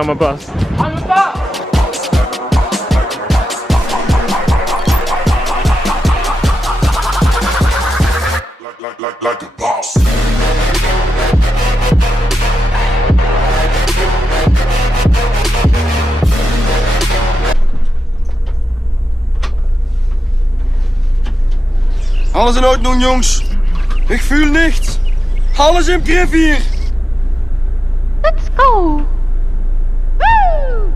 I'm a bus. I'm a bus! Like a boss. Alles in Ordnung, Jungs. Ich fühl nichts. Alles im Griff hier. Let's go! Woo!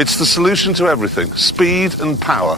It's the solution to everything. Speed and power.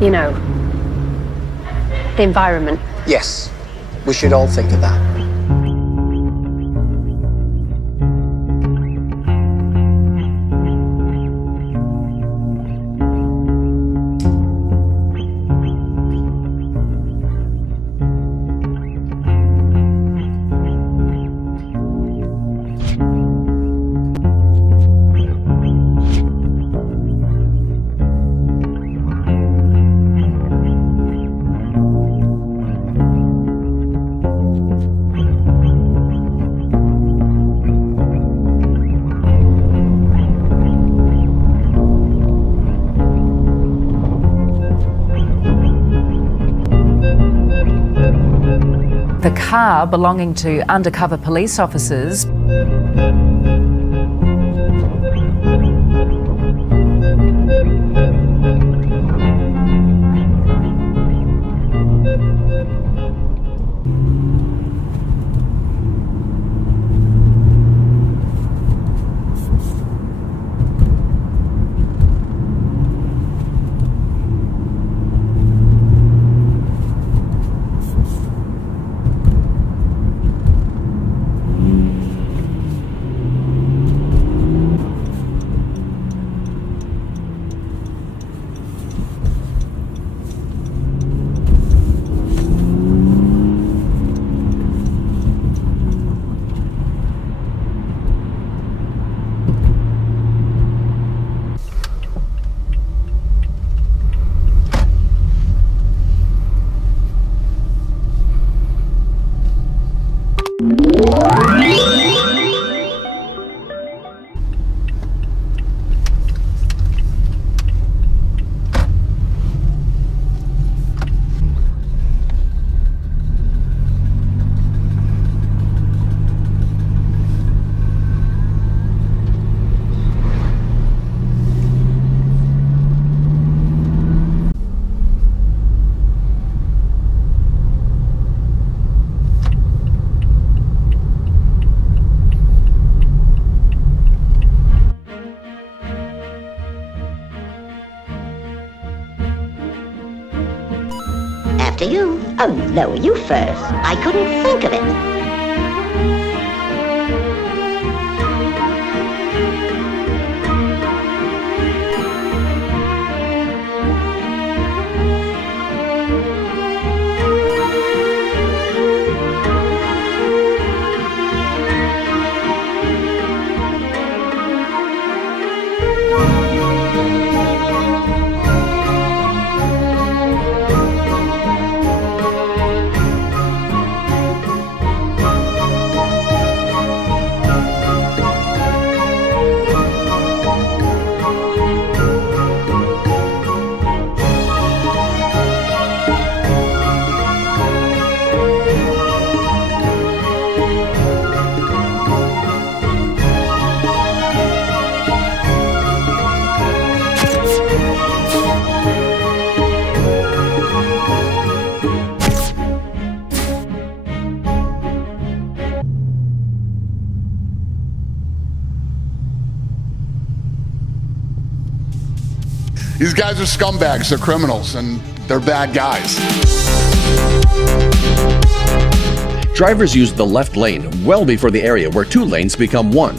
You know, the environment. Yes, we should all think of that. The car belonging to undercover police officers. After you. Oh, no, you first. I couldn't think of it. guys are scumbags, they're criminals, and they're bad guys. Drivers use the left lane well before the area where two lanes become one.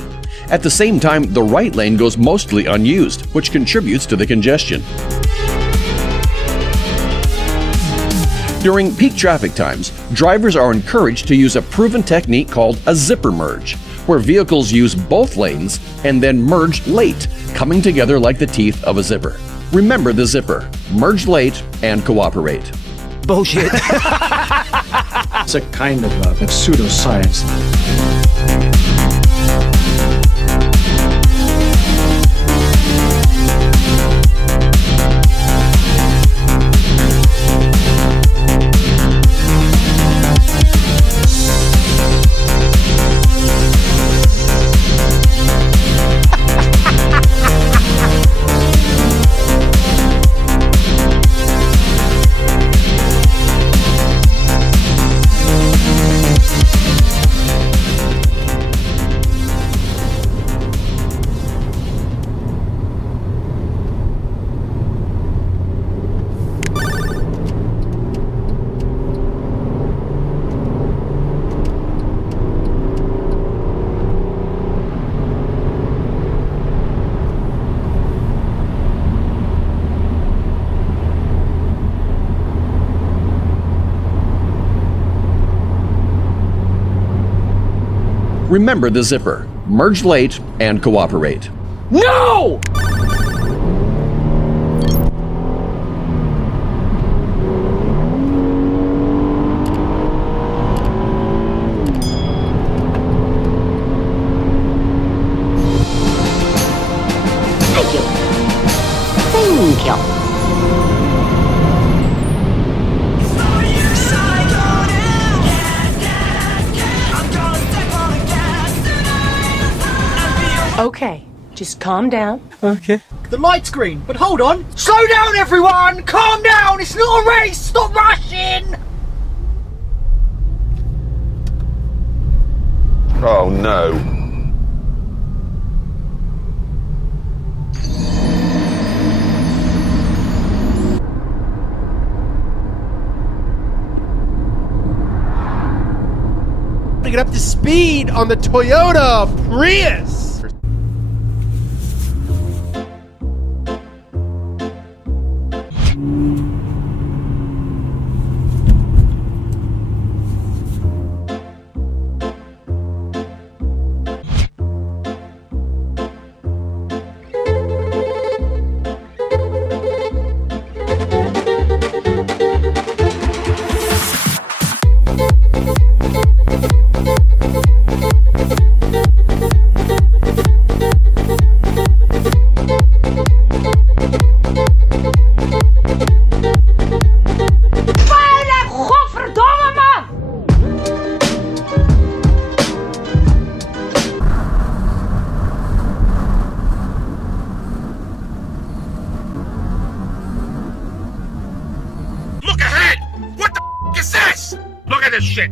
At the same time, the right lane goes mostly unused, which contributes to the congestion. During peak traffic times, drivers are encouraged to use a proven technique called a zipper merge, where vehicles use both lanes and then merge late, coming together like the teeth of a zipper. Remember the zipper: merge late and cooperate. Bullshit. It's a kind of pseudoscience. Remember the zipper: merge late and cooperate. No! Thank you. Thank you. Okay, just calm down. Okay. The light's green, but hold on. Slow down, everyone! Calm down! It's not a race! Stop rushing! Oh no. To get up to speed on the Toyota Prius. Look ahead! What the is this? Look at this shit!